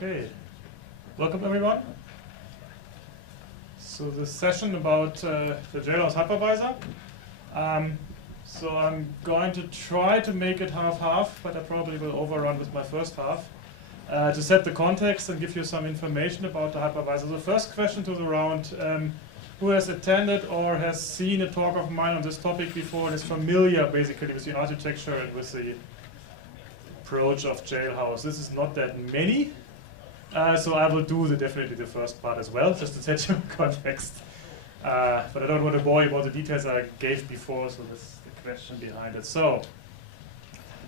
Okay, welcome everyone. So this session about the Jailhouse Hypervisor. So I'm going to try to make it half-half, but I probably will overrun with my first half to set the context and give you some information about the hypervisor. The first question to the round, who has attended or has seen a talk of mine on this topic before and is familiar basically with the architecture and with the approach of Jailhouse? This is not that many. So I will do definitely the first part as well, just to set you in context. But I don't want to bore you about the details I gave before, so that's the question behind it. So,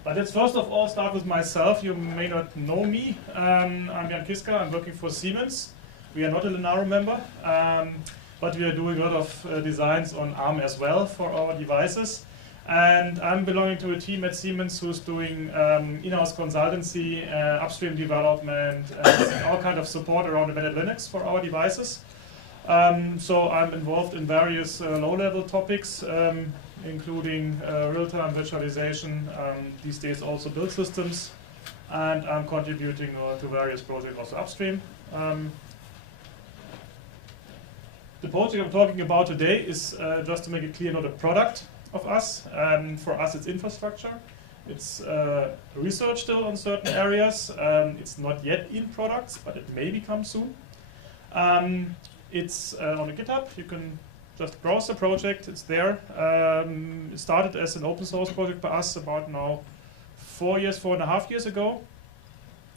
but let's first of all start with myself. You may not know me. I'm Kiszka. I'm working for Siemens. We are not a Linaro member, but we are doing a lot of designs on ARM as well for our devices. And I'm belonging to a team at Siemens who's doing in-house consultancy, upstream development, and all kind of support around embedded Linux for our devices. So I'm involved in various low-level topics, including real-time virtualization, these days also build systems, and I'm contributing to various projects also upstream. The project I'm talking about today is, just to make it clear, not a product of us. For us it's infrastructure. It's research still on certain areas. It's not yet in products, but it may become soon. It's on the GitHub. You can just browse the project. It's there. It started as an open source project by us about now 4.5 years ago.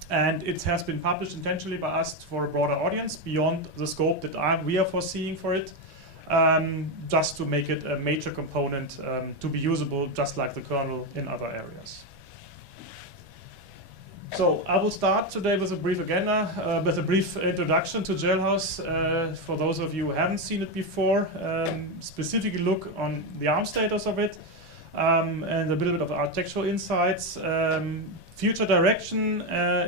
And it has been published intentionally by us for a broader audience beyond the scope that we are foreseeing for it. Just to make it a major component to be usable just like the kernel in other areas. So I will start today with a brief agenda, with a brief introduction to Jailhouse for those of you who haven't seen it before, specifically look on the ARM status of it, and a little bit of architectural insights. Future direction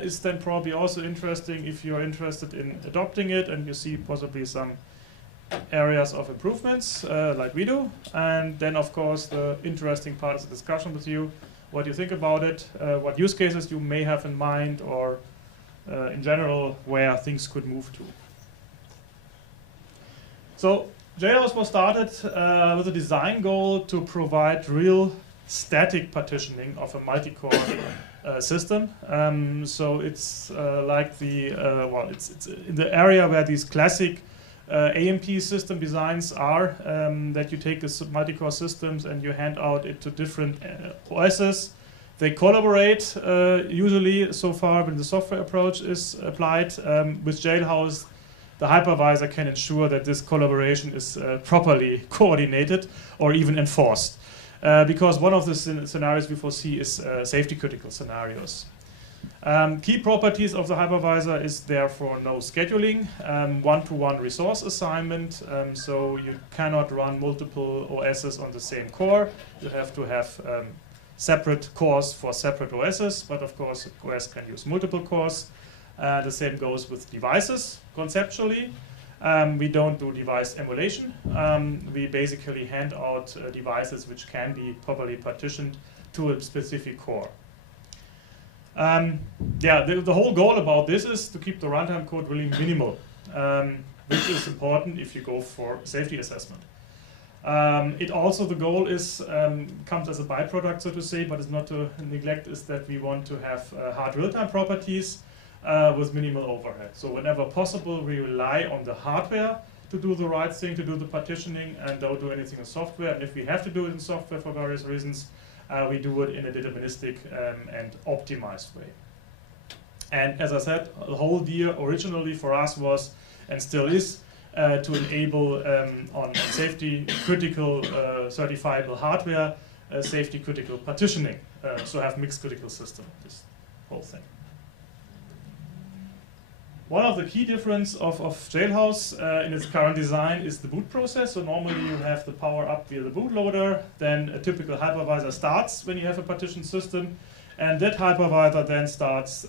is then probably also interesting if you're interested in adopting it and you see possibly some areas of improvements like we do, and then of course the interesting part is the discussion with you, what you think about it, what use cases you may have in mind, or in general where things could move to. So Jailhouse was started with a design goal to provide real static partitioning of a multi-core system. So it's like the well, it's in the area where these classic AMP system designs are, that you take this multi-core systems and you hand out it to different OSs. They collaborate usually so far when the software approach is applied. With Jailhouse, the hypervisor can ensure that this collaboration is properly coordinated or even enforced. Because one of the scenarios we foresee is safety critical scenarios. Key properties of the hypervisor is therefore no scheduling, one-to-one resource assignment, so you cannot run multiple OSs on the same core. You have to have separate cores for separate OSs, but of course OS can use multiple cores. The same goes with devices, conceptually. We don't do device emulation. We basically hand out devices which can be properly partitioned to a specific core. Yeah, the whole goal about this is to keep the runtime code really minimal, which is important if you go for safety assessment. It also, the goal is, comes as a byproduct, so to say, but it's not to neglect, is that we want to have hard real-time properties with minimal overhead. So whenever possible, we rely on the hardware to do the right thing, to do the partitioning, and don't do anything in software. And if we have to do it in software for various reasons, we do it in a deterministic and optimized way. And as I said, the whole idea originally for us was, and still is, to enable on safety critical certifiable hardware, safety critical partitioning, so have mixed critical system, this whole thing. One of the key differences of Jailhouse in its current design is the boot process. So normally you have the power up via the bootloader, then a typical hypervisor starts when you have a partitioned system, and that hypervisor then starts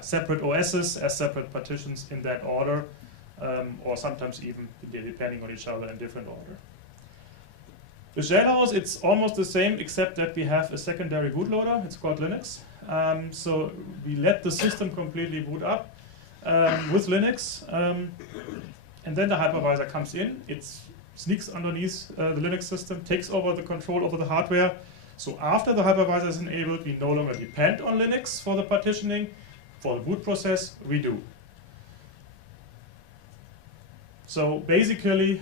separate OSs as separate partitions in that order, or sometimes even depending on each other in different order. With Jailhouse, it's almost the same, except that we have a secondary bootloader. It's called Linux. So we let the system completely boot up with Linux. And then the hypervisor comes in. It sneaks underneath the Linux system, takes over the control over the hardware. So after the hypervisor is enabled, we no longer depend on Linux for the partitioning. For the boot process, we do. So basically,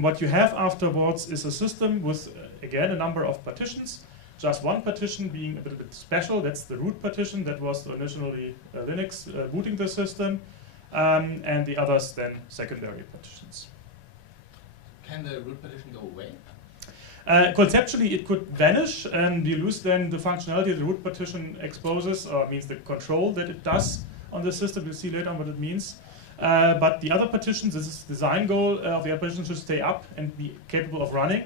what you have afterwards is a system with, again, a number of partitions. Just one partition being a little bit special. That's the root partition. That was originally Linux booting the system. And the others then secondary partitions. Can the root partition go away? Conceptually, it could vanish, and you lose then the functionality the root partition exposes, or means the control that it does on the system. We'll see later on what it means. But the other partitions, this is the design goal of the partition, should stay up and be capable of running,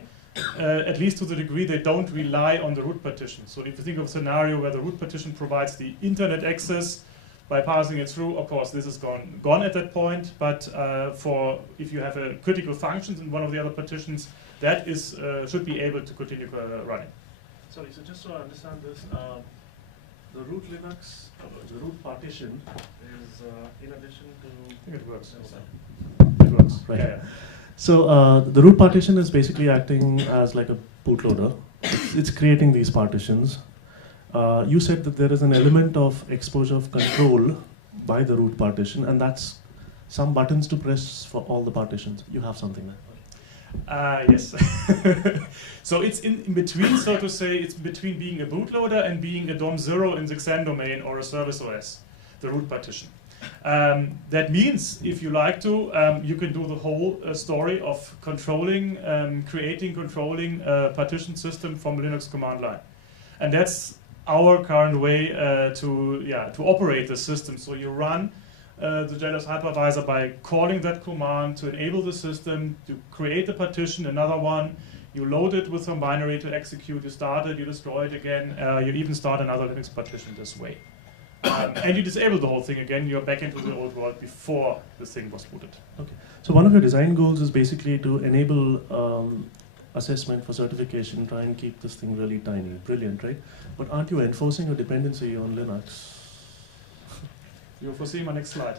at least to the degree they don't rely on the root partition. So if you think of a scenario where the root partition provides the internet access by passing it through, of course, this is gone at that point. But for if you have a critical functions in one of the other partitions, that is should be able to continue running. Sorry, so just so I understand this, the root Linux, the root partition is in addition to... I think it works. It works, Right. Yeah, yeah. So the root partition is basically acting as like a bootloader. It's creating these partitions. You said that there is an element of exposure of control by the root partition, and that's some buttons to press for all the partitions. You have something there. Yes. So it's in between, so to say, it's between being a bootloader and being a DOM0 in the Xen domain or a service OS, the root partition. That means, if you like to, you can do the whole story of controlling, controlling a partition system from a Linux command line. And that's our current way to operate the system. So you run the Jailhouse hypervisor by calling that command to enable the system, to create a partition, another one. You load it with some binary to execute. You start it, you destroy it again. You even start another Linux partition this way. And you disable the whole thing again. You're back into the old world before the thing was booted. Okay. So one of your design goals is basically to enable assessment for certification, try and keep this thing really tiny. Brilliant, right? But aren't you enforcing a dependency on Linux? You'll foresee my next slide.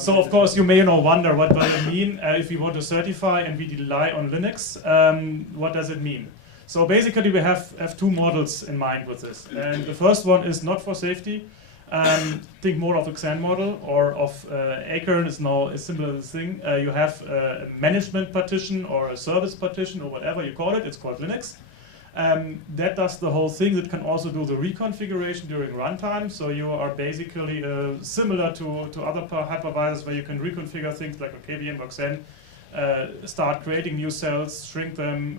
So of course you may wonder what does it mean if we want to certify and we rely on Linux. What does it mean? So basically we have two models in mind with this. And the first one is not for safety. Think more of a Xen model or of Acorn is now a similar thing. You have a management partition or a service partition or whatever you call it. It's called Linux. That does the whole thing. That can also do the reconfiguration during runtime. So you are basically similar to other hypervisors where you can reconfigure things like a KVM or Xen, start creating new cells, shrink them,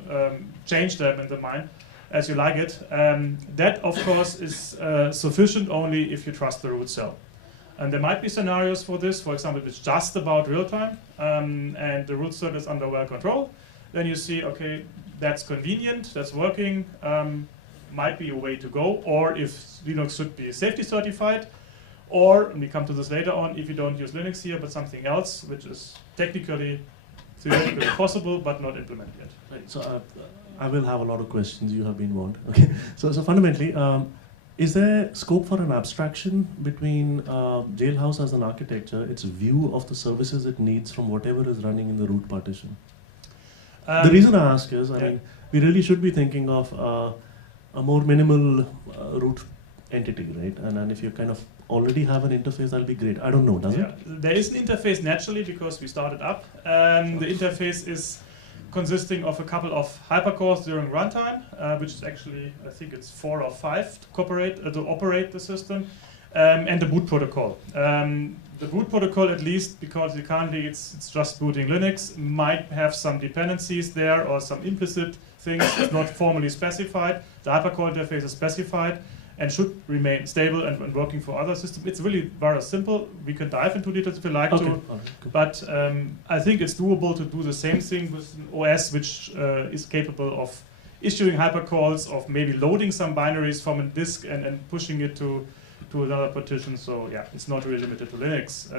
change them in the mind as you like it. That, of course, is sufficient only if you trust the root cell. And there might be scenarios for this. For example, if it's just about real time and the root cell is under well control, then you see, okay, that's convenient, that's working, might be a way to go. Or if Linux should be safety certified, or, and we come to this later on, if you don't use Linux here, but something else, which is theoretically possible, but not implemented yet. Right. So I will have a lot of questions. You have been warned. Okay. So fundamentally, is there scope for an abstraction between Jailhouse as an architecture, its view of the services it needs from whatever is running in the root partition? The reason I ask is, I mean, we really should be thinking of a more minimal root entity, right? And if you kind of already have an interface, that'll be great. I don't know, does it? There is an interface naturally because we started up. The interface is consisting of a couple of hypercores during runtime, which is actually, I think it's 4 or 5 to operate the system, and the boot protocol. The boot protocol, at least because currently it's just booting Linux, might have some dependencies there or some implicit things that's not formally specified. The hypercore interface is specified and should remain stable and working for other systems. It's really very simple. We can dive into details if you like to, but I think it's doable to do the same thing with an OS which is capable of issuing hypercalls, of maybe loading some binaries from a disk and pushing it to another partition. So yeah, it's not really limited to Linux.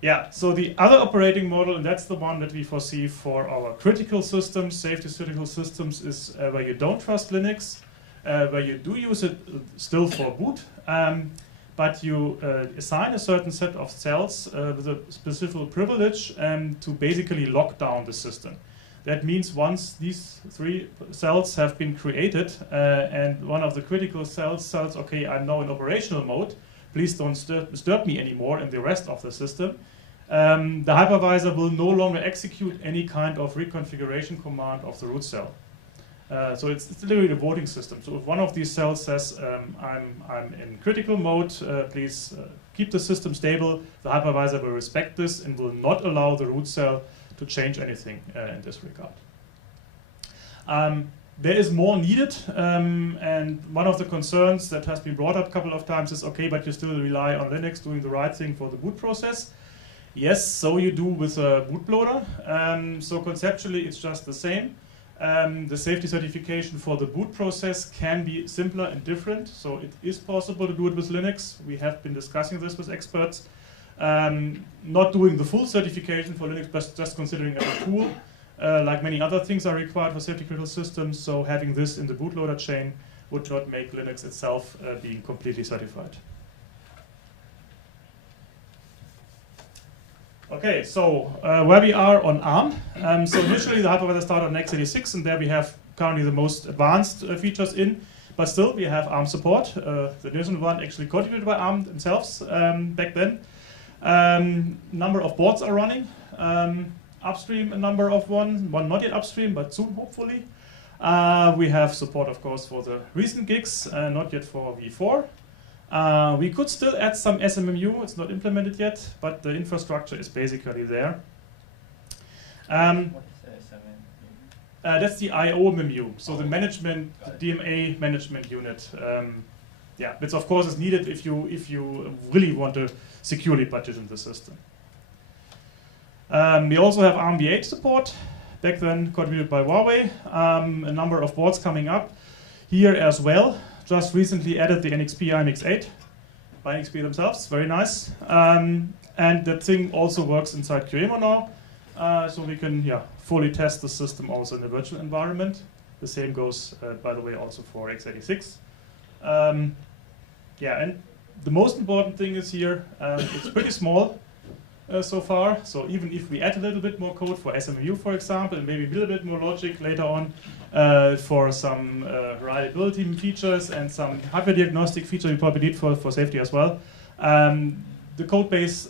Yeah, so the other operating model, and that's the one that we foresee for our critical systems, safety critical systems, is where you don't trust Linux, where you do use it still for boot, but you assign a certain set of cells with a specific privilege to basically lock down the system. That means once these 3 cells have been created and one of the critical cells says, okay, I'm now in operational mode, please don't disturb me anymore in the rest of the system, the hypervisor will no longer execute any kind of reconfiguration command of the root cell. So it's literally a voting system. So if one of these cells says, I'm in critical mode, please keep the system stable, the hypervisor will respect this and will not allow the root cell to change anything in this regard. There is more needed, and one of the concerns that has been brought up a couple of times is, okay, but you still rely on Linux doing the right thing for the boot process. Yes, so you do with a bootloader. So conceptually it's just the same. The safety certification for the boot process can be simpler and different, so it is possible to do it with Linux. We have been discussing this with experts. Not doing the full certification for Linux, but just considering it as a tool. Like many other things are required for safety critical systems, so having this in the bootloader chain would not make Linux itself being completely certified. Okay, so where we are on ARM. So initially the hypervisor started on x86, and there we have currently the most advanced features in, but still we have ARM support. The newest one actually contributed by ARM themselves back then. Number of boards are running. Upstream a number of one not yet upstream, but soon hopefully. We have support of course for the recent gigs, not yet for v4. We could still add some SMMU, it's not implemented yet, but the infrastructure is basically there. What is the SMMU? That's the IO MMU, so the management, the DMA management unit. Yeah, which of course is needed if you really want to securely partition the system. We also have ARMv8 support, back then contributed by Huawei. A number of boards coming up here as well. Just recently added the NXP IMX8 by NXP themselves, very nice. And that thing also works inside QEMU now, so we can fully test the system also in the virtual environment. The same goes, by the way, also for x86. Yeah, and the most important thing is here, it's pretty small so far. So even if we add a little bit more code for SMMU, for example, and maybe a little bit more logic later on for some reliability features and some hardware diagnostic features we probably need for safety as well, the code base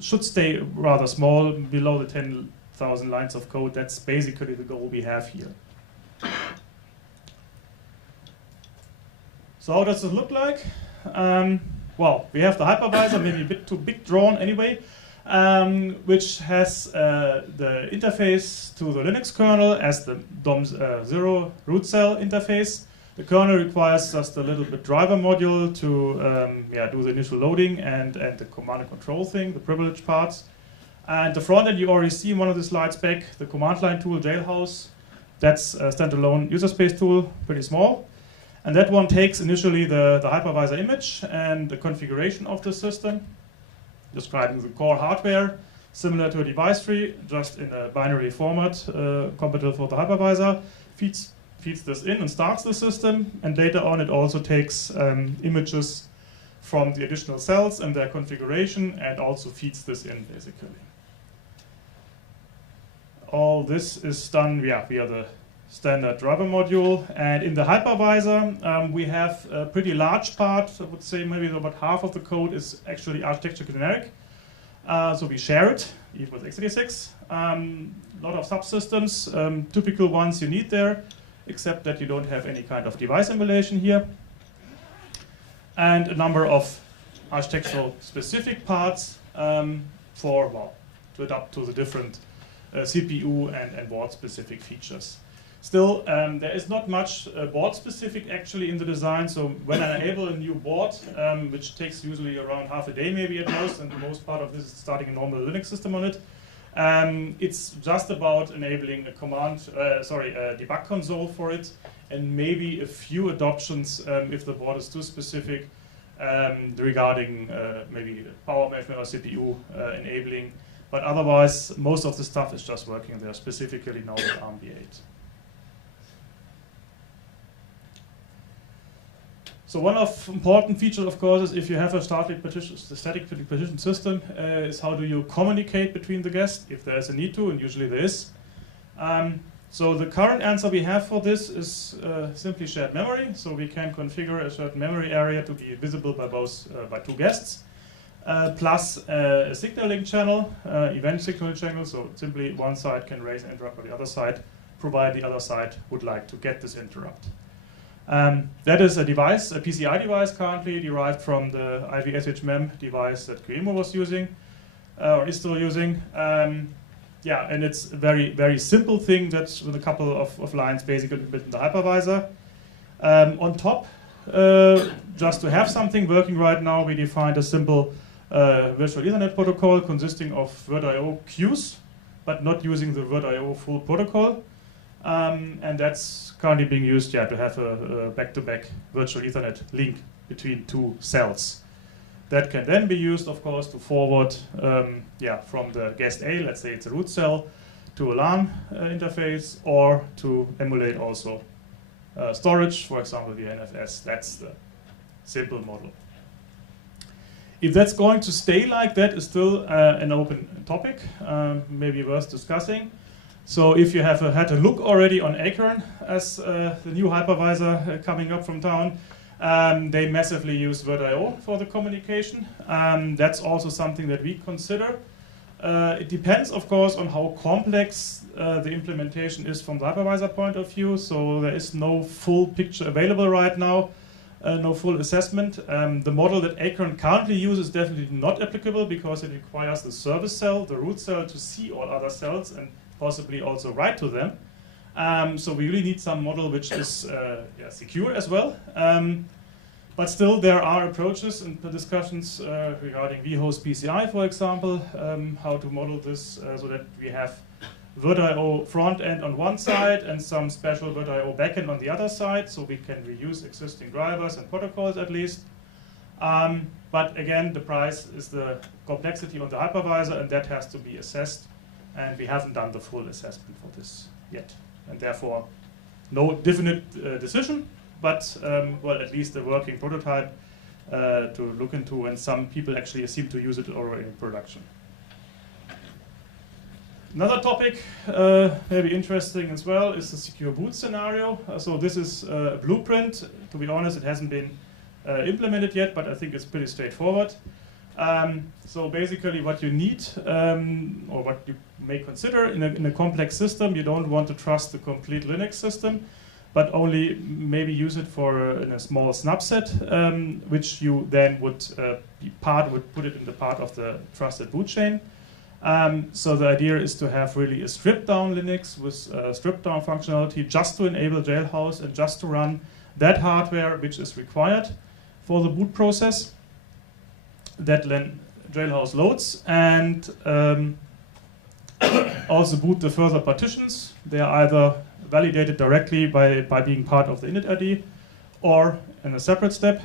should stay rather small, below the 10,000 lines of code. That's basically the goal we have here. So how does it look like? Well, we have the hypervisor, maybe a bit too big drawn anyway, which has the interface to the Linux kernel as the DOM0 root cell interface. The kernel requires just a little bit driver module to do the initial loading and the command and control thing, the privilege parts. And the front end you already see in one of the slides back, the command line tool, Jailhouse. That's a standalone user space tool, pretty small. And that one takes initially the hypervisor image and the configuration of the system, describing the core hardware, similar to a device tree, just in a binary format, compatible for the hypervisor, feeds this in and starts the system, and later on it also takes images from the additional cells and their configuration, and also feeds this in, basically. All this is done via the standard driver module, and in the hypervisor we have a pretty large part. I would say maybe about half of the code is actually architecture generic, so we share it even with x86. A lot of subsystems, typical ones you need there, except that you don't have any kind of device emulation here, and a number of architectural specific parts to adapt to the different CPU and board specific features. Still, there is not much board specific actually in the design, so when I enable a new board, which takes usually around half a day maybe at most, and the most part of this is starting a normal Linux system on it, it's just about enabling a debug console for it, and maybe a few adoptions if the board is too specific regarding maybe power management or CPU enabling. But otherwise, most of the stuff is just working there, specifically now with ARM v8. So one of important features, of course, is if you have a static partition system, is how do you communicate between the guests, if there is a need to, and usually there is. So the current answer we have for this is simply shared memory. So we can configure a shared memory area to be visible by by two guests, plus a signaling channel, event signaling channel. So simply one side can raise an interrupt, or the other side, provide the other side would like to get this interrupt. That is a device, a PCI device currently derived from the IVSHMEM device that Guillermo was using, or is still using. Yeah, and it's a very, very simple thing that's with a couple of lines basically built in the hypervisor. On top, just to have something working right now, we defined a simple virtual Ethernet protocol consisting of VirtIO queues, but not using the VirtIO full protocol. And that's currently being used, yeah, to have a back-to-back virtual Ethernet link between two cells. That can then be used, of course, to forward yeah, from the guest A, let's say it's a root cell, to a LAN interface, or to emulate also storage, for example, via NFS. That's the simple model. If that's going to stay like that is still an open topic, maybe worth discussing. So if you have had a look already on Acorn as the new hypervisor coming up from town, they massively use VirtIO for the communication. That's also something that we consider. It depends, of course, on how complex the implementation is from the hypervisor point of view. So there is no full picture available right now, no full assessment. The model that Acorn currently uses is definitely not applicable because it requires the service cell, the root cell, to see all other cells and possibly also write to them. So we really need some model which is yeah, secure as well. But still, there are approaches and discussions regarding vhost PCI, for example, how to model this so that we have VirtIO front end on one side and some special VirtIO backend on the other side, so we can reuse existing drivers and protocols at least. But again, the price is the complexity on the hypervisor, and that has to be assessed. And we haven't done the full assessment for this yet. And therefore, no definite decision, but well, at least a working prototype to look into, and some people actually seem to use it already in production. Another topic, maybe interesting as well, is the secure boot scenario. So this is a blueprint. To be honest, it hasn't been implemented yet, but I think it's pretty straightforward. So basically what you need, or what you may consider in a complex system, you don't want to trust the complete Linux system, but only maybe use it for in a small snapset, which you then would put it in the part of the trusted boot chain. So the idea is to have really a stripped down Linux with stripped down functionality just to enable Jailhouse and just to run that hardware which is required for the boot process. That then Jailhouse loads and also boot the further partitions. They are either validated directly by being part of the init-ID or in a separate step,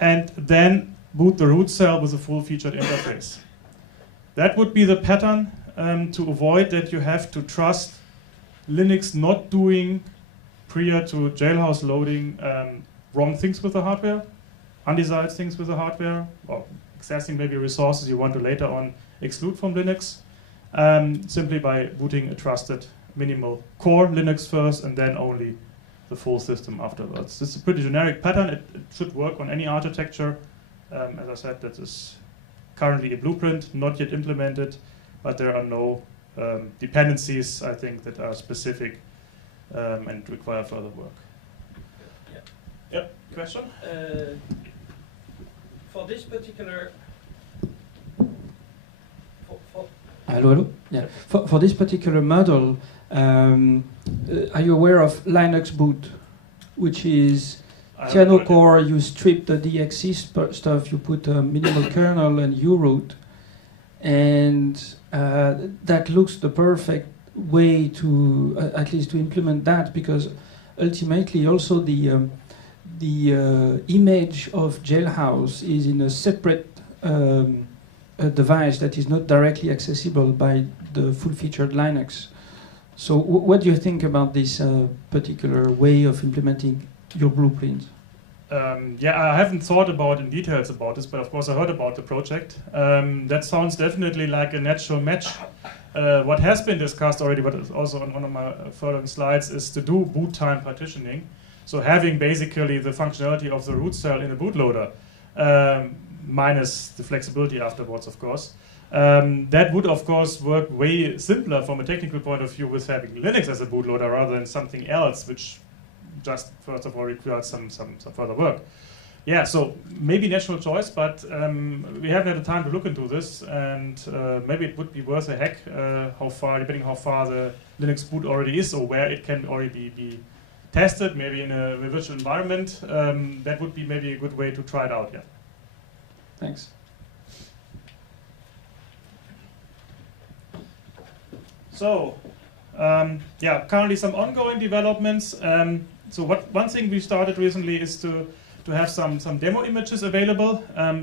and then boot the root cell with a full featured interface. That would be the pattern to avoid that you have to trust Linux not doing prior to Jailhouse loading wrong things with the hardware, undesired things with the hardware, or accessing maybe resources you want to later on exclude from Linux, simply by booting a trusted minimal core Linux first and then only the full system afterwards. This is a pretty generic pattern. It should work on any architecture. As I said, that is currently a blueprint, not yet implemented, but there are no dependencies, I think, that are specific and require further work. Yeah. Yep, question? For this particular Hello. Yeah. For this particular model, are you aware of Linux boot, which is Piano core? You strip the DXC stuff, you put a minimal kernel and you root, and that looks the perfect way to at least to implement that, because ultimately also the the image of Jailhouse is in a separate a device that is not directly accessible by the full-featured Linux. So what do you think about this particular way of implementing your blueprint? Yeah, I haven't thought about in details about this, but of course I heard about the project. That sounds definitely like a natural match. What has been discussed already, but is also on one of my following slides, is to do boot time partitioning. So having basically the functionality of the root cell in a bootloader, minus the flexibility afterwards, of course. That would, of course, work way simpler from a technical point of view with having Linux as a bootloader rather than something else, which just first of all requires some further work. Yeah, so maybe natural choice, but we haven't had the time to look into this, and maybe it would be worth a hack, depending how far the Linux boot already is, or where it can already be tested, maybe in a virtual environment. That would be maybe a good way to try it out, yeah. Thanks. So, yeah, currently some ongoing developments. So one thing we started recently is to have some demo images available.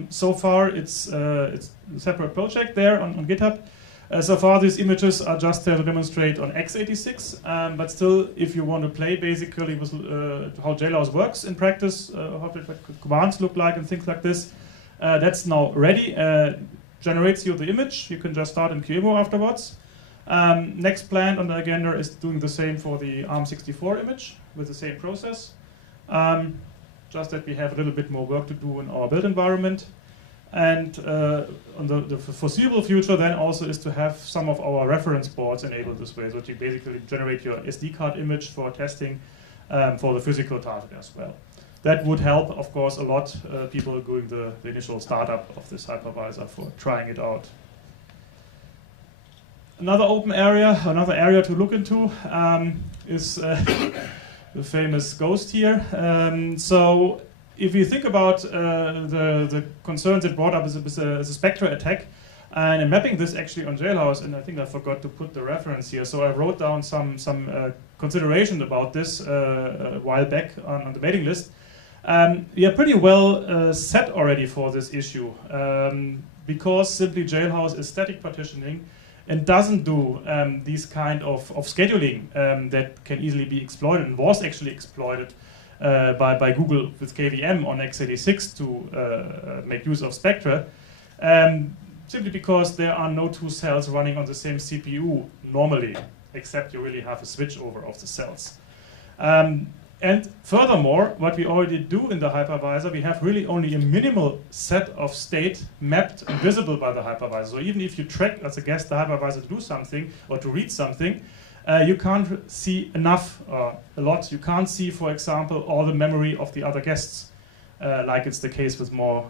So far, it's a separate project there on GitHub. So far, these images are just to demonstrate on x86, but still, if you want to play basically with how Jailhouse works in practice, what commands look like and things like this, that's now ready. Generates you the image. You can just start in QEMU afterwards. Next planned on the agenda is doing the same for the ARM64 image with the same process. Just that we have a little bit more work to do in our build environment. And on the foreseeable future then also is to have some of our reference boards enabled this way, so that you basically generate your SD card image for testing for the physical target as well. That would help, of course, a lot people doing the initial startup of this hypervisor for trying it out. Another open area, another area to look into is the famous ghost here. So if you think about the concerns it brought up as a Spectre attack, and I'm mapping this actually on Jailhouse, and I think I forgot to put the reference here, so I wrote down some consideration about this a while back on the mailing list. We are pretty well set already for this issue, because simply Jailhouse is static partitioning and doesn't do these kind of scheduling that can easily be exploited and was actually exploited by Google with KVM on x86 to make use of Spectre, simply because there are no two cells running on the same CPU normally, except you really have a switchover of the cells. And furthermore, what we already do in the hypervisor, we have really only a minimal set of state mapped and visible by the hypervisor. So even if you track as a guest the hypervisor to do something or to read something, you can't see enough, a lot. You can't see, for example, all the memory of the other guests, like it's the case with more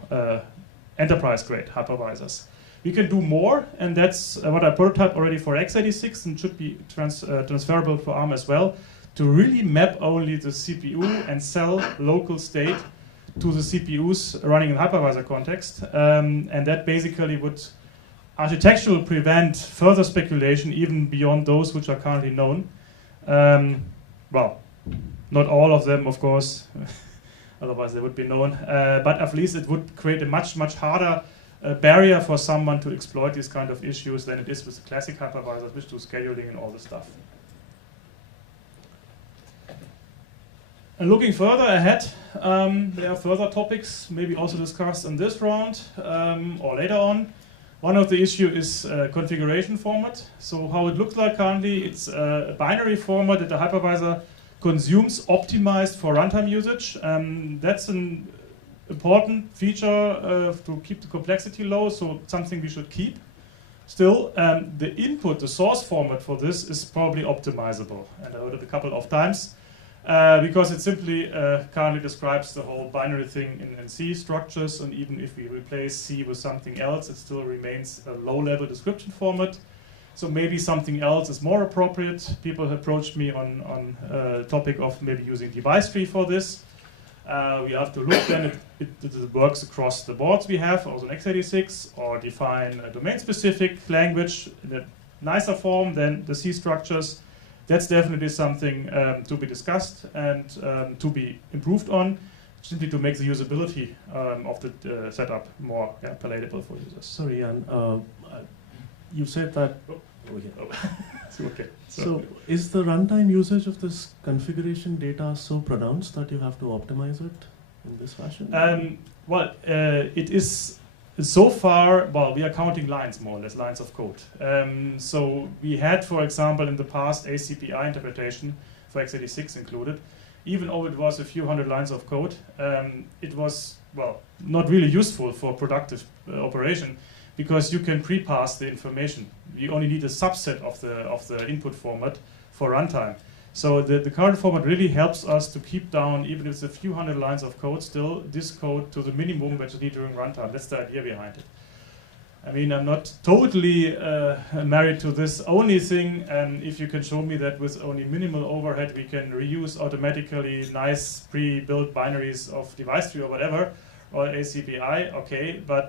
enterprise-grade hypervisors. We can do more, and that's what I prototyped already for x86 and should be transferable for ARM as well, to really map only the CPU and cell local state to the CPUs running in hypervisor context. And that basically would architecturally prevent further speculation even beyond those which are currently known. Well, not all of them, of course, otherwise they would be known. But at least it would create a much harder barrier for someone to exploit these kind of issues than it is with the classic hypervisors, which do scheduling and all this stuff. And looking further ahead, there are further topics, maybe also discussed in this round or later on. One of the issues is configuration format. So how it looks like currently, it's a binary format that the hypervisor consumes optimized for runtime usage. That's an important feature to keep the complexity low, so something we should keep. Still, the input, the source format for this is probably optimizable. And I heard it a couple of times. Because it simply currently describes the whole binary thing in C structures, and even if we replace C with something else, it still remains a low-level description format. So maybe something else is more appropriate. People have approached me on the topic of maybe using device tree for this. We have to look then if it works across the boards we have, also in x86, or define a domain-specific language in a nicer form than the C structures. That's definitely something to be discussed and to be improved on. simply to make the usability of the setup more palatable for users. Sorry, Jan. You said that. Okay. So, is the runtime usage of this configuration data so pronounced that you have to optimize it in this fashion? Well, it is so far. Well, we are counting lines more or less, lines of code. So we had, for example, in the past, ACPI interpretation for x86 included. Even though it was a few hundred lines of code, it was not really useful for productive operation, because you can pre-pass the information. You only need a subset of the input format for runtime. So the current format really helps us to keep down, even if it's a few hundred lines of code, still this code to the minimum that you need during runtime. That's the idea behind it. I mean, I'm not totally married to this only thing. If you can show me that with only minimal overhead, we can reuse automatically nice pre-built binaries of device tree or whatever, or ACPI, okay, but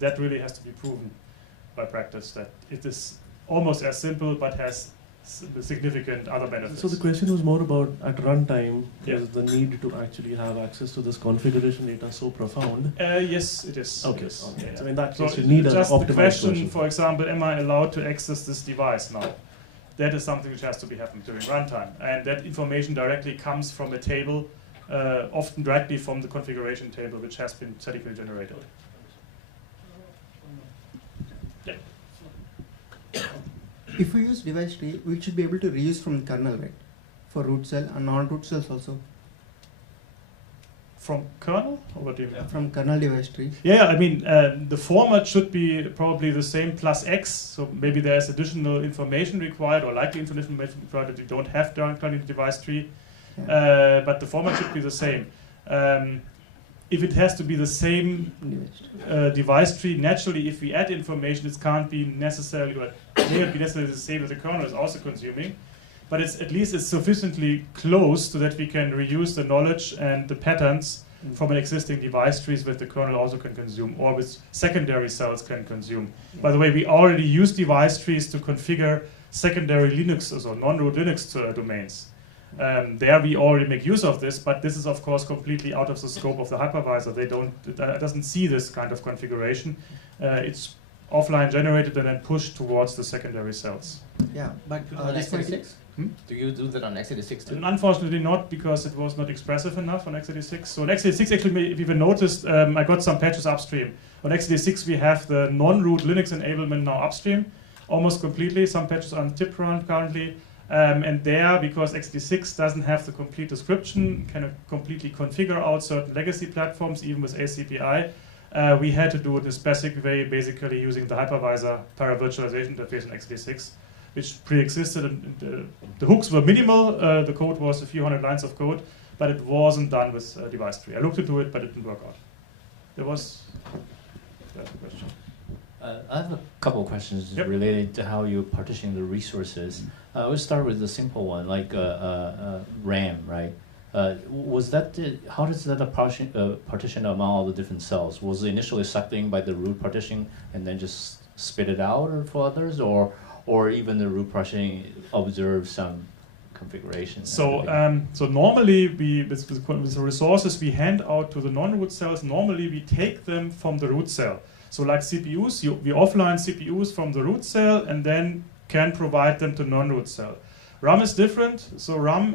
that really has to be proven by practice, that it is almost as simple but has significant other benefits. So the question was more about at runtime, Yeah. is the need to actually have access to this configuration data so profound? Yes, it is. Okay. It is. Okay. Yeah. So in that So case, you need an just the optimized question, version. for example, am I allowed to access this device now? That is something which has to be happened during runtime, and that information directly comes from a table, often directly from the configuration table, which has been statically generated. If we use device tree, we should be able to reuse from the kernel, right? For root cell and non-root cells also. From kernel, or what do you mean? From kernel device tree. Yeah, I mean, the format should be probably the same plus X, so maybe there's additional information required, or likely information required that you don't have currently in the device tree, Yeah. but the format should be the same. If it has to be the same device tree, naturally, if we add information, it can't be necessarily, or may not be necessarily the same as the kernel is also consuming, but it's at least it's sufficiently close so that we can reuse the knowledge and the patterns from an existing device trees that the kernel also can consume, or with secondary cells can consume. By the way, we already use device trees to configure secondary Linux, or non-root Linux domains. There we already make use of this, but this is of course completely out of the scope of the hypervisor. It doesn't see this kind of configuration. It's offline generated and then pushed towards the secondary cells. Yeah, but On this might x86? Do you do that on x86 too? And unfortunately not, because it was not expressive enough on x86. So on x86, actually, if you've noticed, I got some patches upstream. On x86 we have the non-root Linux enablement now upstream, almost completely. Some patches are on tip run currently. And there, because x86 doesn't have the complete description, can completely configure out certain legacy platforms, even with ACPI, we had to do it in a specific way, basically using the hypervisor para-virtualization interface in x86, which pre-existed. And the hooks were minimal, the code was a few hundred lines of code, but it wasn't done with device tree. I looked into it, but it didn't work out. There was that's the question. I have a couple of questions Yep. related to how you partition the resources. We'll start with the simple one, like RAM, right? How does that partition among all the different cells? Was it initially sucked in by the root partition and then just spit it out for others, or even the root partitioning observes some configuration? So normally with the resources we hand out to the non-root cells, normally we take them from the root cell. So like CPUs, we offline CPUs from the root cell and then can provide them to non-root cell. RAM is different. So RAM,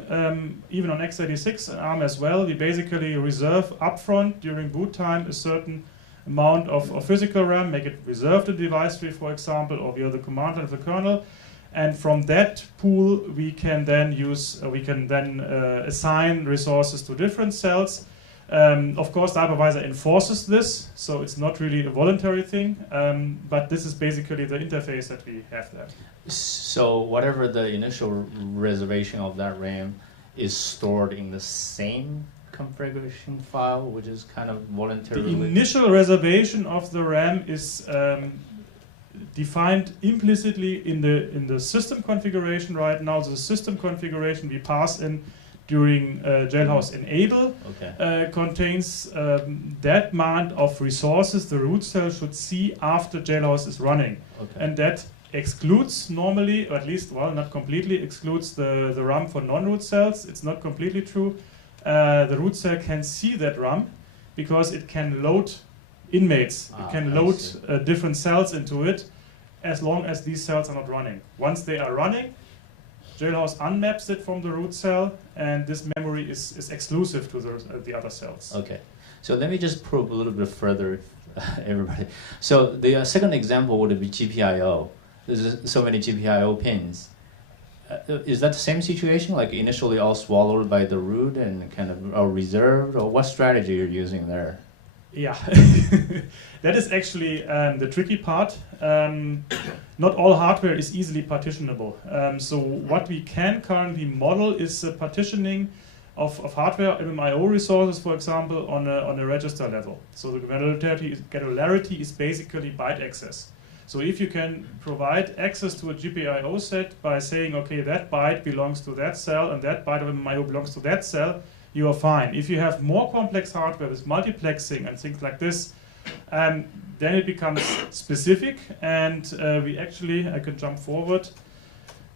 even on x86 and ARM as well, we basically reserve upfront during boot time a certain amount of physical RAM, make it reserved in the device tree, for example, or via the command line of the kernel. And from that pool, we can then assign resources to different cells. Of course, the hypervisor enforces this, so it's not really a voluntary thing, but this is basically the interface that we have there. So whatever the initial reservation of that RAM is stored in the same configuration file, which is kind of voluntarily... The initial reservation of the RAM is defined implicitly in the system configuration right now. The system configuration we pass in during Jailhouse enable contains that amount of resources the root cell should see after Jailhouse is running. And that excludes normally, or at least, well, not completely, excludes the RAM for non-root cells. It's not completely true. the root cell can see that RAM because it can load inmates. It can load different cells into it as long as these cells are not running. Once they are running, Jailhouse unmaps it from the root cell, and this memory is exclusive to the other cells. Okay, so let me just probe a little bit further, everybody. So the second example would be GPIO. There's so many GPIO pins. Is that the same situation, like initially all swallowed by the root and kind of are reserved, or what strategy you're using there? Yeah, that is actually the tricky part. Not all hardware is easily partitionable. So what we can currently model is partitioning of hardware MMIO resources, for example, on a register level. So the granularity is basically byte access. So if you can provide access to a GPIO set by saying, okay, that byte belongs to that cell and that byte of MMIO belongs to that cell, you are fine. If you have more complex hardware with multiplexing and things like this, then it becomes specific. And we actually, I can jump forward.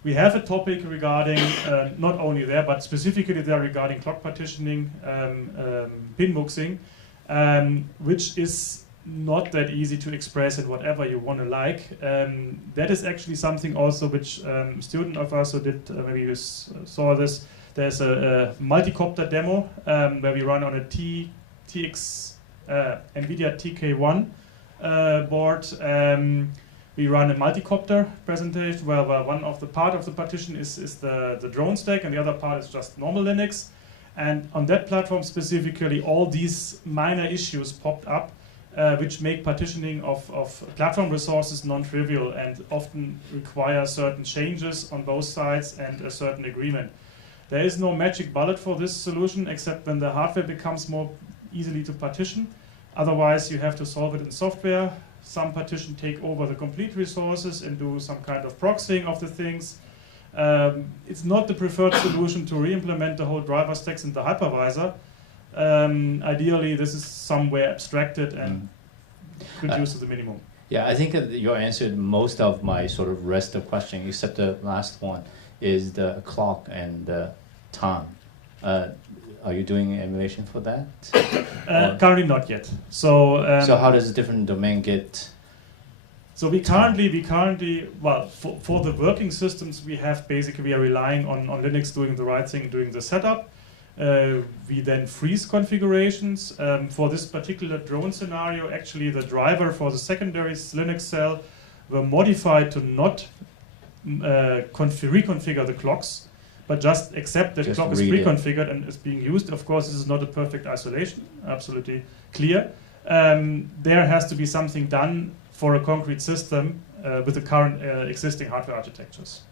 We have a topic regarding, not only there, but specifically there regarding clock partitioning, pin muxing, which is not that easy to express in whatever you want to like. That is actually something also which student of us who did, maybe you saw this. There's a multicopter demo where we run on a NVIDIA TK1 board. We run a multicopter presentation where one of the part of the partition is the drone stack and the other part is just normal Linux. And on that platform specifically, all these minor issues popped up which make partitioning of platform resources non-trivial and often require certain changes on both sides and a certain agreement. There is no magic bullet for this solution except when the hardware becomes more easily to partition. Otherwise, you have to solve it in software. Some partition take over the complete resources and do some kind of proxying of the things. It's not the preferred solution to re-implement the whole driver stacks in the hypervisor. Ideally, this is somewhere abstracted and reduced to the minimum. Yeah, I think you answered most of my sort of rest of questions, except the last one. Is the clock and the time. Are you doing emulation for that? Currently not yet. So how does a different domain get? So we currently, well, for the working systems we have, basically we are relying on Linux doing the right thing, doing the setup. We then freeze configurations. For this particular drone scenario, actually the driver for the secondary Linux cell were modified to not reconfigure the clocks, but just accept that the clock is pre-configured and is being used. Of course, this is not a perfect isolation, absolutely clear. There has to be something done for a concrete system with the current existing hardware architectures.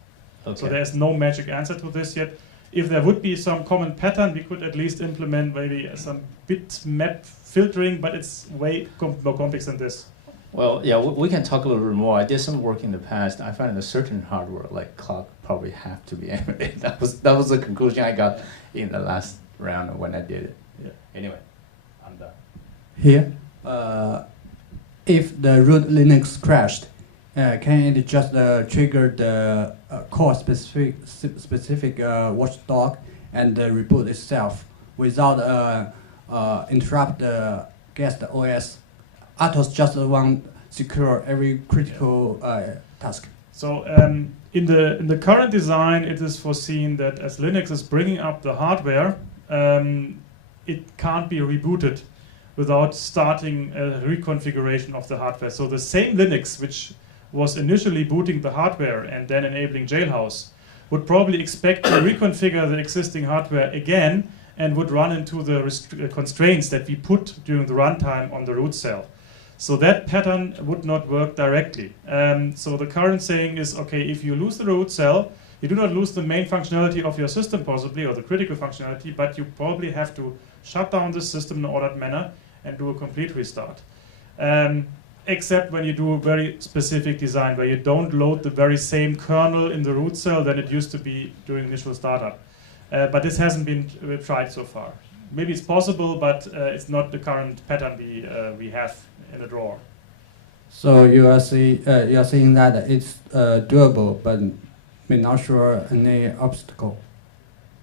Okay. So there's no magic answer to this yet. If there would be some common pattern, we could at least implement maybe some bitmap filtering, but it's way more complex than this. Well, yeah, we can talk a little bit more. I did some work in the past. I found a certain hardware, like clock, probably have to be emulated. That was the conclusion I got in the last round when I did it. Yeah. Anyway, I'm done. Here, if the root Linux crashed, can it just trigger the core specific watchdog and reboot itself without interrupt the guest OS? RTOS just want secure every critical task. So in the current design, it is foreseen that as Linux is bringing up the hardware, it can't be rebooted without starting a reconfiguration of the hardware. So the same Linux, which was initially booting the hardware and then enabling Jailhouse, would probably expect to reconfigure the existing hardware again and would run into the constraints that we put during the runtime on the root cell. So that pattern would not work directly. So the current saying is, okay, if you lose the root cell, you do not lose the main functionality of your system possibly, or the critical functionality, but you probably have to shut down the system in an ordered manner and do a complete restart. Except when you do a very specific design where you don't load the very same kernel in the root cell than it used to be during initial startup. But this hasn't been tried so far. Maybe it's possible, but it's not the current pattern we have in the drawer. So you are saying that it's doable, but may not sure any obstacle.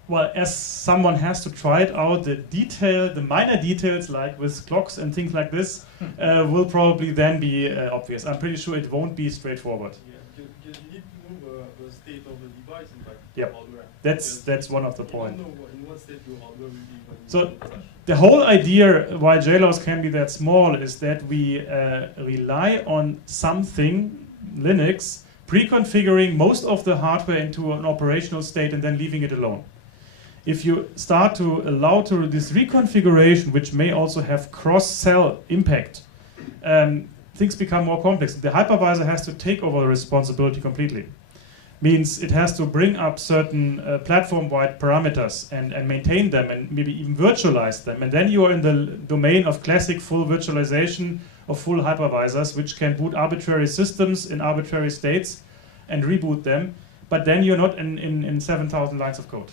well, as someone has to try it out, the minor details like with clocks and things like this will probably then be obvious. I'm pretty sure it won't be straightforward. Yeah, you need to move the state of the device, in fact, Yep. hardware. That's one of the points. You don't know in what state your hardware will be when So you crash. the whole idea why Jailhouse can be that small is that we rely on something, Linux, pre-configuring most of the hardware into an operational state and then leaving it alone. If you start to allow to this reconfiguration, which may also have cross-cell impact, things become more complex. The hypervisor has to take over the responsibility completely. Means it has to bring up certain platform-wide parameters and maintain them and maybe even virtualize them. And then you are in the domain of classic full virtualization of full hypervisors, which can boot arbitrary systems in arbitrary states and reboot them. But then you're not in 7,000 lines of code.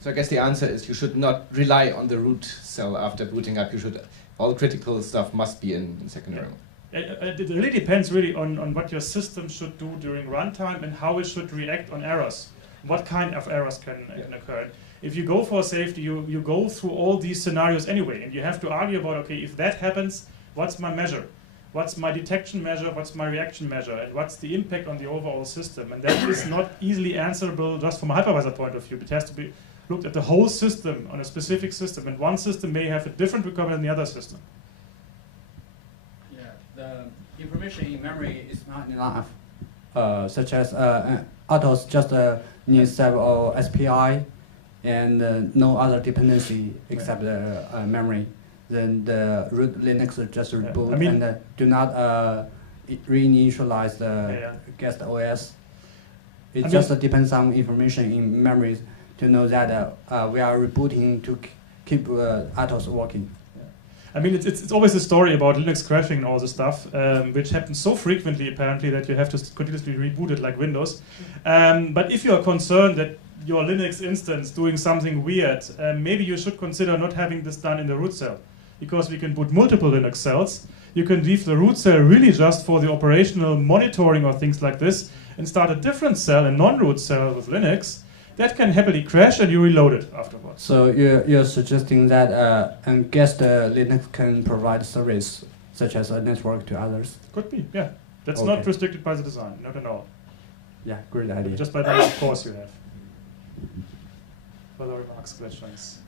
So I guess the answer is you should not rely on the root cell after booting up. You should, all critical stuff must be in secondary. It really depends on what your system should do during runtime and how it should react on errors. What kind of errors can occur. If you go for safety, you go through all these scenarios anyway, and you have to argue about, okay, if that happens, what's my measure? What's my detection measure? What's my reaction measure? And what's the impact on the overall system? And that is not easily answerable just from a hypervisor point of view. It has to be looked at the whole system on a specific system, and one system may have a different requirement than the other system. The information in memory is not enough, such as RTOS just needs several SPI and no other dependency except memory. Then the root Linux just reboot and do not reinitialize the guest OS. It just depends on information in memory to know that we are rebooting to keep RTOS working. I mean, it's always a story about Linux crashing and all this stuff, which happens so frequently, apparently, that you have to continuously reboot it like Windows. But if you're concerned that your Linux instance doing something weird, maybe you should consider not having this done in the root cell. Because we can boot multiple Linux cells. You can leave the root cell really just for the operational monitoring or things like this, and start a different cell, a non-root cell with Linux, that can happily crash and you reload it afterwards. So you're suggesting that guest Linux can provide service such as a network to others? Could be, yeah. That's not restricted by the design, not at all. Yeah, great idea. Just by that, of course, you have. Further remarks, questions?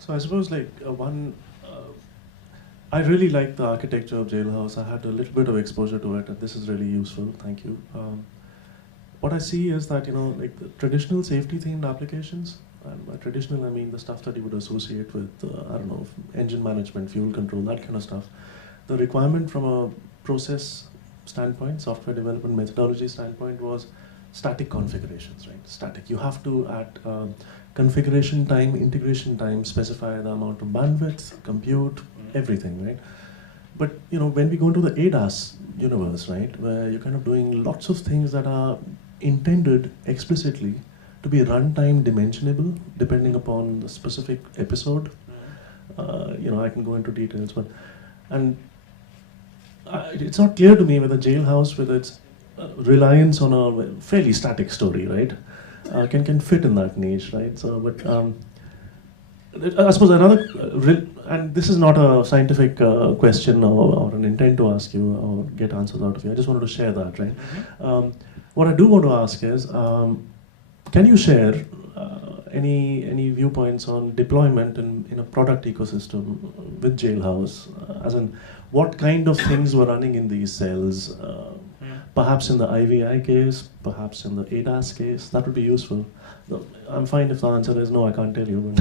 So I suppose I really like the architecture of Jailhouse. I had a little bit of exposure to it, and this is really useful. Thank you. What I see is that, like the traditional safety-themed applications, and by traditional I mean the stuff that you would associate with, I don't know, engine management, fuel control, that kind of stuff. The requirement from a process standpoint, software development methodology standpoint, was static configurations, right? Static. You have to, at configuration time, integration time, specify the amount of bandwidth, compute, everything, right? But when we go into the ADAS universe, right, where you're kind of doing lots of things that are intended explicitly to be runtime dimensionable, depending upon the specific episode. I can go into details, but it's not clear to me whether Jailhouse, with its reliance on a fairly static story, right, can fit in that niche, right? So, but I suppose another, and this is not a scientific question or an intent to ask you or get answers out of you. I just wanted to share that, right? What I do want to ask is, can you share any viewpoints on deployment in a product ecosystem with Jailhouse? As in, what kind of things were running in these cells? Perhaps in the IVI case, perhaps in the ADAS case. That would be useful. I'm fine if the answer is no, I can't tell you.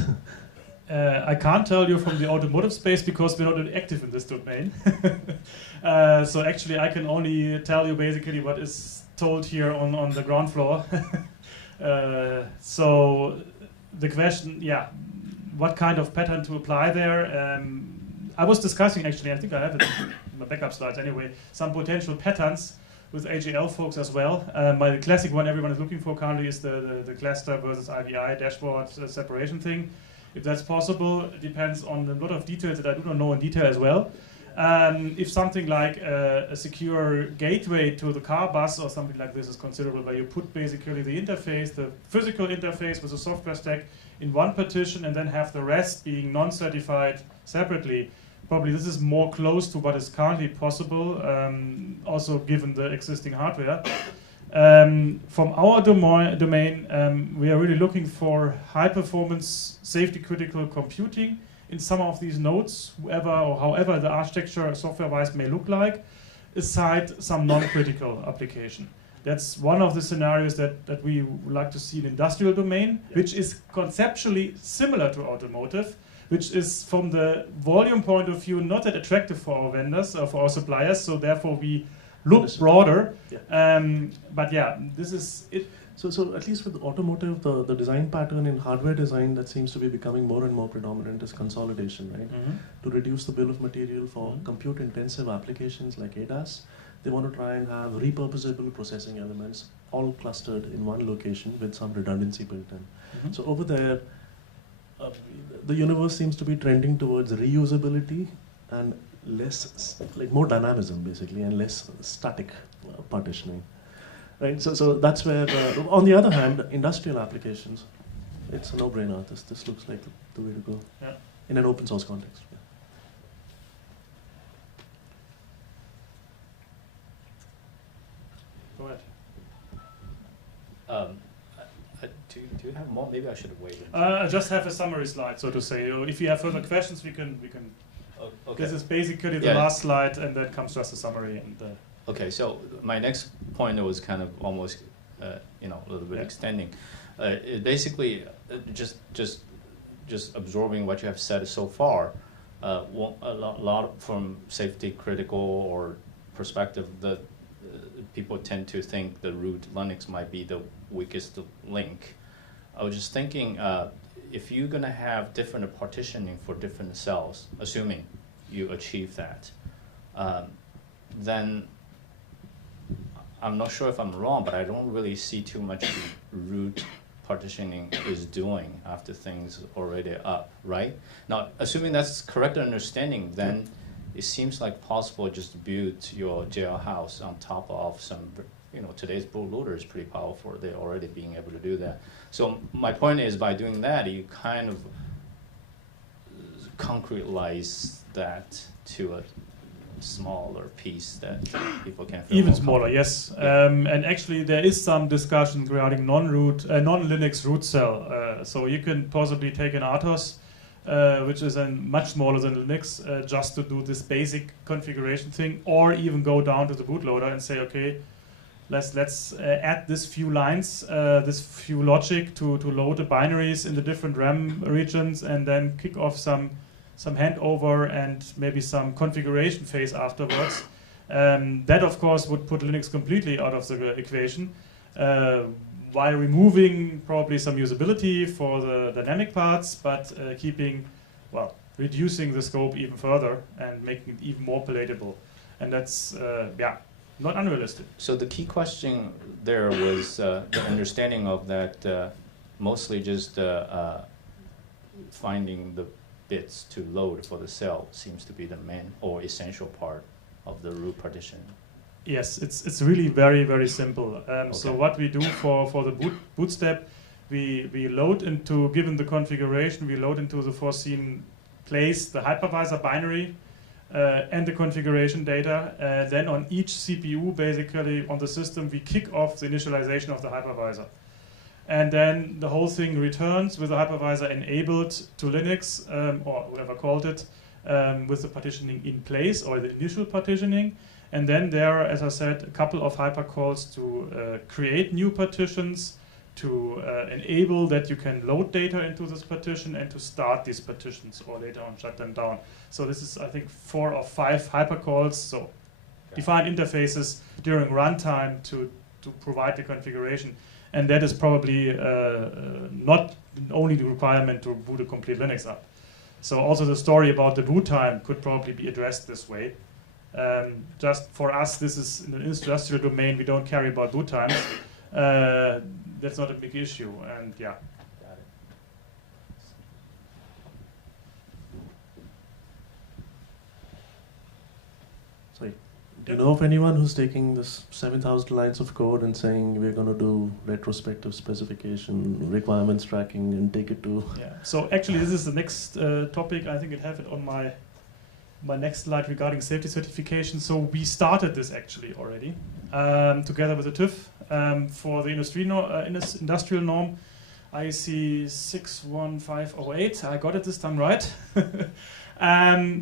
I can't tell you from the automotive space because we're not really active in this domain. So actually I can only tell you basically what is told here on the ground floor. So the question, what kind of pattern to apply there? I was discussing actually, I think I have it in my backup slides anyway, some potential patterns with AGL folks as well. My classic one everyone is looking for currently is the cluster versus IVI dashboard separation thing. If that's possible, it depends on a lot of details that I do not know in detail as well. If something like a secure gateway to the car bus or something like this is considerable, where you put basically the interface, the physical interface with the software stack in one partition and then have the rest being non-certified separately, probably this is more close to what is currently possible, also given the existing hardware. From our domain, we are really looking for high-performance, safety-critical computing in some of these nodes, whoever or however the architecture software-wise may look like, aside some non-critical application. That's one of the scenarios that we would like to see in industrial domain, which is conceptually similar to automotive, which is from the volume point of view not that attractive for our vendors or for our suppliers, so therefore we look broader. But yeah, this is it. So at least with automotive, the design pattern in hardware design that seems to be becoming more and more predominant is consolidation, right? To reduce the bill of material for compute-intensive applications like ADAS, they want to try and have repurposable processing elements all clustered in one location with some redundancy built in. So over there, the universe seems to be trending towards reusability and less, like more dynamism basically, and less static partitioning. Right, so that's where, on the other hand, industrial applications, it's a no-brainer. This looks like the way to go in an open source context. Go ahead. Do you have more? Maybe I should have waited. I just have a summary slide, so to say. If you have further questions, we can. Oh, okay. This is basically the last slide, and then comes just a summary. And okay, so my next point was kind of almost, a little bit extending. Basically, just absorbing what you have said so far. A lot from safety critical or perspective, that people tend to think the root Linux might be the weakest link. I was just thinking, if you're going to have different partitioning for different cells, assuming you achieve that, then I'm not sure if I'm wrong, but I don't really see too much root partitioning is doing after things already up, right? Now, assuming that's correct understanding, then it seems like possible just to build your jailhouse on top of some, today's bootloader is pretty powerful. They're already being able to do that. So my point is, by doing that, you kind of concretize that to a smaller piece that people can feel even smaller, yes. And actually, there is some discussion regarding non-Linux root cell. So you can possibly take an RTOS, which is much smaller than Linux, just to do this basic configuration thing, or even go down to the bootloader and say, okay, let's add this few lines, this few logic to load the binaries in the different RAM regions, and then kick off some handover and maybe some configuration phase afterwards. That, of course, would put Linux completely out of the equation, while removing probably some usability for the dynamic parts, but reducing the scope even further and making it even more palatable. And that's, not unrealistic. So the key question there was the understanding of that, mostly just finding the bits to load for the cell seems to be the main or essential part of the root partition. Yes, it's really very, very simple. So what we do for the boot step, we load into, given the configuration, we load into the foreseen place the hypervisor binary and the configuration data. Then on each CPU, basically on the system, we kick off the initialization of the hypervisor. And then the whole thing returns with the hypervisor enabled to Linux, or whatever called it, with the partitioning in place, or the initial partitioning. And then there are, as I said, a couple of hypercalls to create new partitions, to enable that you can load data into this partition, and to start these partitions, or later on shut them down. So this is, I think, 4 or 5 hypercalls, so define interfaces during runtime to provide the configuration. And that is probably not only the requirement to boot a complete Linux up. So also the story about the boot time could probably be addressed this way. Just for us, this is in the industrial domain, we don't care about boot times. That's not a big issue, and yeah. Got it. Sorry. Do you know of anyone who's taking this 7,000 lines of code and saying we're going to do retrospective specification, requirements tracking, and take it to... Yeah. So actually, this is the next topic. I think I have it on my next slide regarding safety certification. So we started this actually already together with the TÜV for the industrial norm IEC 61508. I got it this time right.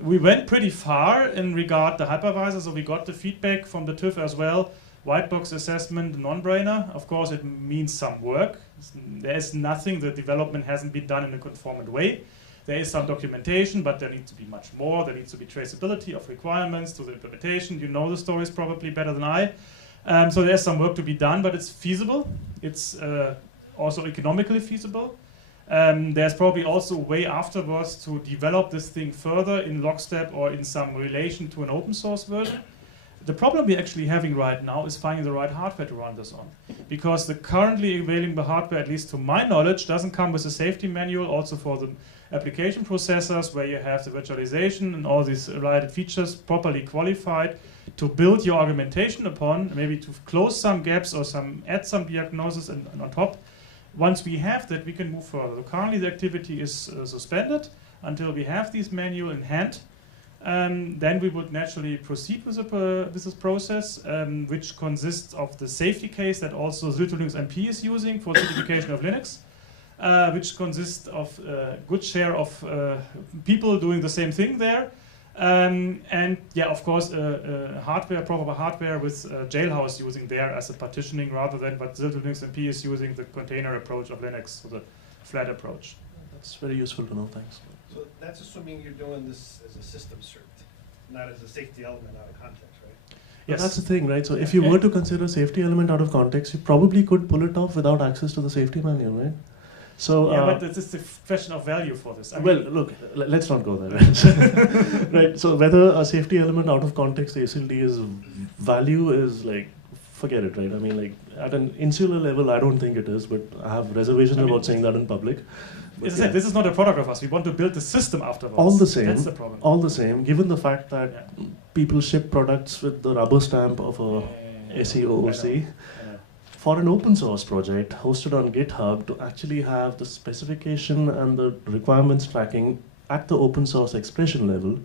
We went pretty far in regard to hypervisor, so we got the feedback from the TÜV as well. White box assessment, non-brainer. Of course, it means some work. There is nothing, the development hasn't been done in a conformant way. There is some documentation, but there needs to be much more. There needs to be traceability of requirements to the implementation. You know the stories probably better than I. So there's some work to be done, but it's feasible. It's also economically feasible. There's probably also a way afterwards to develop this thing further in lockstep or in some relation to an open source version. The problem we're actually having right now is finding the right hardware to run this on. Because the currently available hardware, at least to my knowledge, doesn't come with a safety manual also for the application processors where you have the virtualization and all these related features properly qualified to build your argumentation upon, maybe to close some gaps or add some diagnosis and on top. Once we have that, we can move further. So currently, the activity is suspended until we have this manual in hand. Then we would naturally proceed with this process, which consists of the safety case that also Linux MP is using for certification of Linux, which consists of a good share of people doing the same thing there. And yeah, of course, proper hardware with Jailhouse using there as a partitioning rather than what Linux MP is using the container approach of Linux, so the flat approach. That's very useful to know, thanks. So that's assuming you're doing this as a system cert, not as a safety element out of context, right? Yes. That's the thing, right? So if you were to consider safety element out of context, you probably could pull it off without access to the safety manual, right? So, yeah, but this is the question of value for this. I well, mean, look, let's not go there. Right? Right. So whether a safety element out of context ASLD is value is like, forget it, right? I mean, like at an insular level, I don't think it is, but I have reservations about saying that in public. As I said, this is not a product of us. We want to build the system afterwards. All the same, that's the problem. All the same, given the fact that people ship products with the rubber stamp of a SEOOC. For an open source project hosted on GitHub to actually have the specification and the requirements tracking at the open source expression level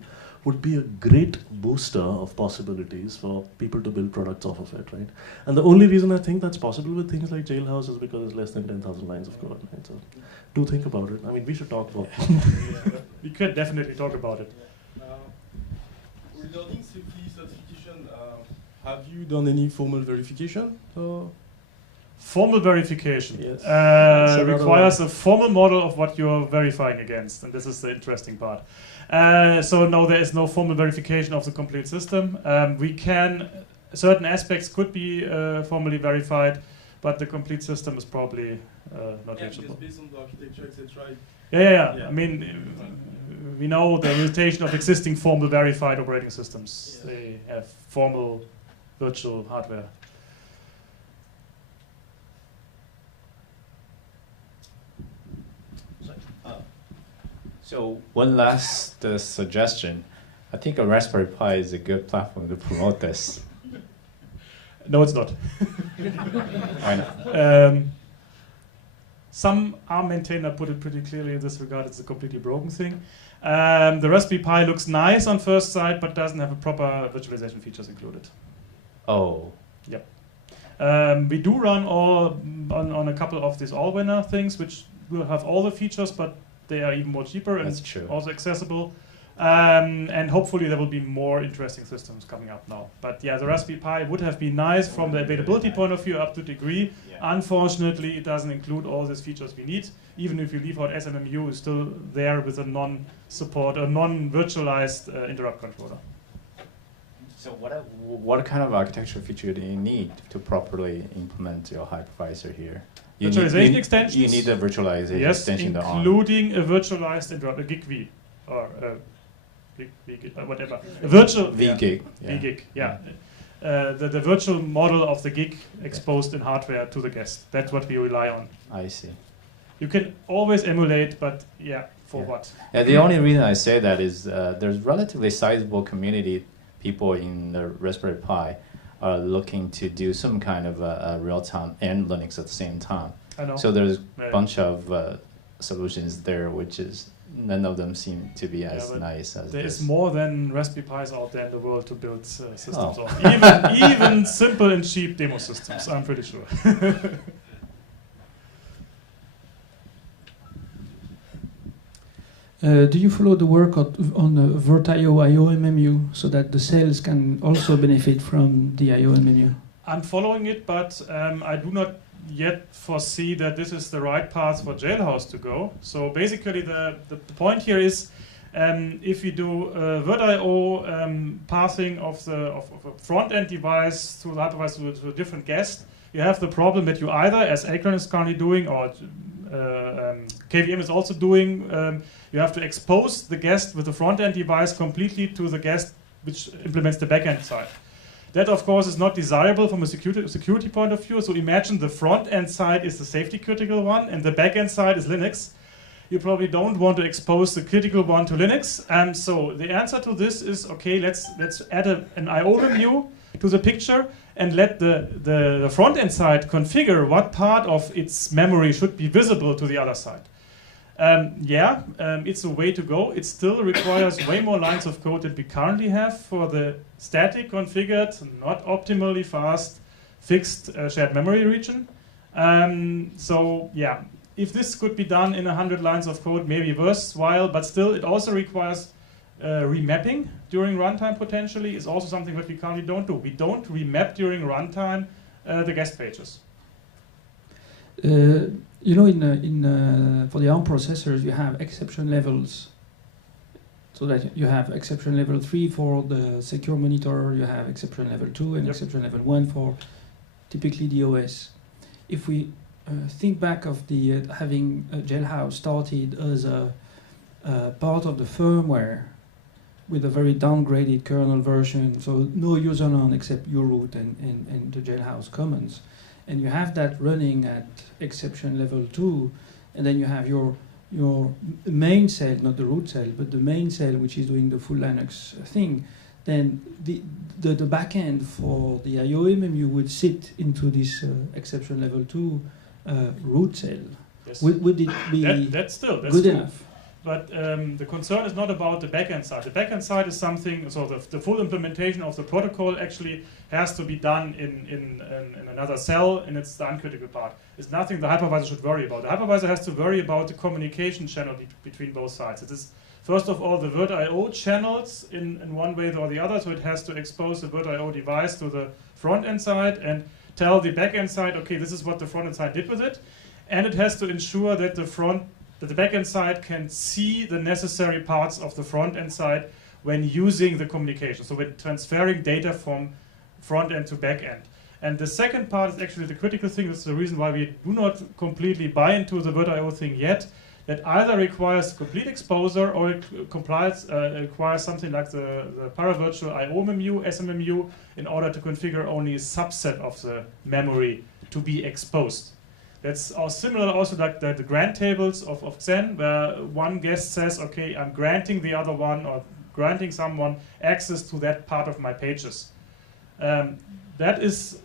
would be a great booster of possibilities for people to build products off of it, right? And the only reason I think that's possible with things like Jailhouse is because it's less than 10,000 lines of code, right? So do think about it. I mean, we should talk about it. We could definitely talk about it. Regarding safety certification, have you done any formal verification? Formal verification Yes. requires a formal model of what you're verifying against, and this is the interesting part. So no, there is no formal verification of the complete system. Certain aspects could be formally verified, but the complete system is probably not reachable. Based on the architecture, etc. Yeah. I mean, we know the limitation of existing formal verified operating systems. Yeah. They have formal virtual hardware. So one last suggestion. I think a Raspberry Pi is a good platform to promote this. No, it's not. Why not? Some ARM maintainer put it pretty clearly in this regard. It's a completely broken thing. The Raspberry Pi looks nice on first sight, but doesn't have a proper virtualization features included. Oh. Yep. We do run on a couple of these all-winner things, which will have all the features, but they are even more cheaper and also accessible. And hopefully there will be more interesting systems coming up now. But yeah, the Raspberry Pi would have been nice from the availability point of view up to a degree. Yeah. Unfortunately, it doesn't include all these features we need. Even if you leave out SMMU, it's still there with a non-virtualized interrupt controller. So what kind of architecture feature do you need to properly implement your hypervisor here? Virtualization extensions? You need a virtualization extension. Yes, including a virtualized interrupt, a GigV, or whatever. A virtual VGig. VGig, yeah. The virtual model of the gig exposed in hardware to the guest. That's what we rely on. I see. You can always emulate, but yeah, for what? Yeah, the only reason I say that is there's relatively sizable community people in the Raspberry Pi are looking to do some kind of real-time and Linux at the same time. I know. So there's Yeah. a bunch of solutions there, which is none of them seem to be as but nice as there this. is more than Raspberry Pis out there in the world to build systems Oh. on. Even simple and cheap demo systems, I'm pretty sure. Do you follow the work on the VirtIO IOMMU so that the cells can also benefit from the IOMMU? I'm following it, but I do not yet foresee that this is the right path for Jailhouse to go. So basically the point here is if you do VirtIO pathing of a front-end device through the hypervisor to a different guest, you have the problem that you either, as Akron is currently doing, or KVM is also doing, you have to expose the guest with the front-end device completely to the guest which implements the back-end side. That, of course, is not desirable from a security point of view. So imagine the front-end side is the safety critical one, and the back-end side is Linux. You probably don't want to expose the critical one to Linux. So the answer to this is, okay, let's add an IOMMU to the picture and let the front-end side configure what part of its memory should be visible to the other side. It's a way to go. It still requires way more lines of code that we currently have for the static configured, not optimally fast, fixed shared memory region. If this could be done in 100 lines of code, maybe worthwhile, but still it also requires remapping during runtime potentially. Is also something that we currently don't do. We don't remap during runtime the guest pages. You know, for the ARM processors, you have exception levels. So that you have exception level 3 for the secure monitor, you have exception level 2 and exception level 1 for typically the OS. If we think back of the having Jailhouse started as a part of the firmware with a very downgraded kernel version, so no user none except uroot and the Jailhouse commands. And you have that running at exception level 2, and then you have your main cell, not the root cell, but the main cell which is doing the full Linux thing. Then the backend for the IOMMU would sit into this exception level 2 root cell. Yes. Would it be that's good true. Enough? But the concern is not about the backend side. The backend side is something, so the full implementation of the protocol actually has to be done in another cell, and it's the uncritical part. It's nothing the hypervisor should worry about. The hypervisor has to worry about the communication channel between both sides. It is, first of all, the VirtIO channels in one way or the other, so it has to expose the VirtIO device to the front-end side and tell the back-end side, okay, this is what the front-end side did with it. And it has to ensure that the back-end side can see the necessary parts of the front-end side when using the communication. So when transferring data from front-end to back-end. And the second part is actually the critical thing. That's the reason why we do not completely buy into the VirtIO thing yet. That either requires complete exposure or it requires something like the paravirtual IOMMU, SMMU, in order to configure only a subset of the memory to be exposed. That's similar also like the grant tables of Xen, where one guest says, okay, I'm granting the other one or granting someone access to that part of my pages. That is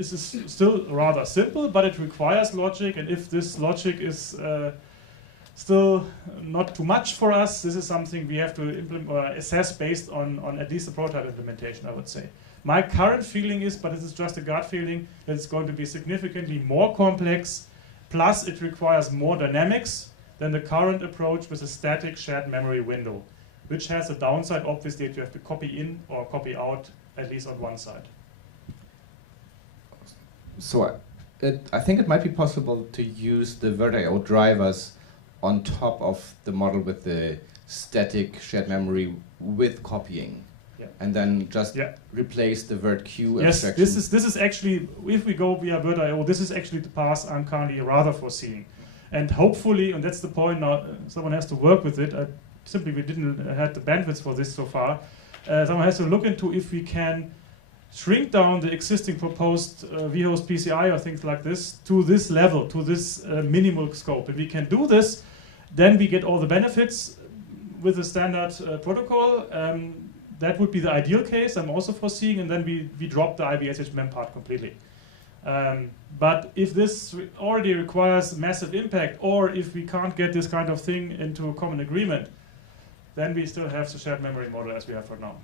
still rather simple, but it requires logic, and if this logic is still not too much for us, this is something we have to implement or assess based on at least the prototype implementation, I would say. My current feeling is, but this is just a gut feeling, that it's going to be significantly more complex, plus it requires more dynamics than the current approach with a static shared memory window, which has a downside, obviously, that you have to copy in or copy out, at least on one side. So I think it might be possible to use the VirtIO drivers on top of the model with the static shared memory with copying. Yeah. And then just replace the virtq yes, abstraction. this is actually, if we go via VirtIO, this is actually the path I'm currently rather foreseeing. And hopefully, and that's the point now, someone has to work with it. We didn't have the bandwidth for this so far. Someone has to look into if we can shrink down the existing proposed vhost PCI or things like this to this level, to this minimal scope. If we can do this, then we get all the benefits with the standard protocol. that would be the ideal case I'm also foreseeing, and then we drop the IBSHMEM part completely. But if this already requires massive impact, or if we can't get this kind of thing into a common agreement, then we still have the shared memory model as we have for now.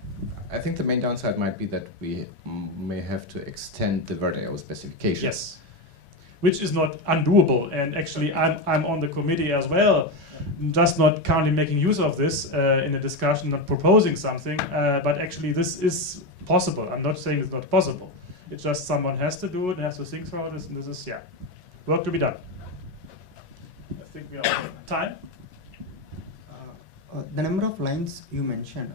I think the main downside might be that we may have to extend the VertIO specifications. Yes, which is not undoable, and actually I'm on the committee as well, just not currently making use of this in a discussion, not proposing something, but actually this is possible. I'm not saying it's not possible. It's just someone has to do it and has to think through this, and this is, yeah, work to be done. I think we are out of time. The number of lines you mentioned,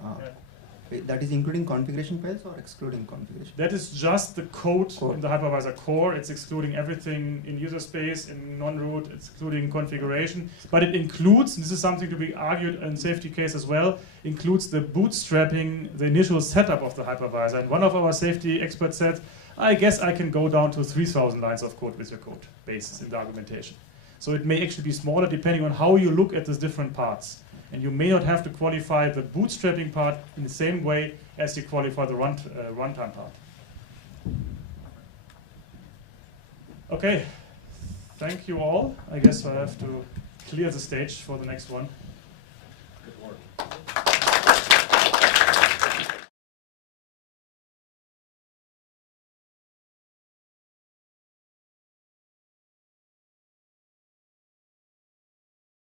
that is including configuration files or excluding configuration? That is just the code in the hypervisor core. It's excluding everything in user space, in non-root, it's excluding configuration. But it includes, and this is something to be argued in safety case as well, includes the bootstrapping, the initial setup of the hypervisor. And one of our safety experts said, I guess I can go down to 3,000 lines of code with your code basis in the argumentation. So it may actually be smaller depending on how you look at these different parts. And you may not have to qualify the bootstrapping part in the same way as you qualify the runtime part. Okay, thank you all. I guess I have to clear the stage for the next one.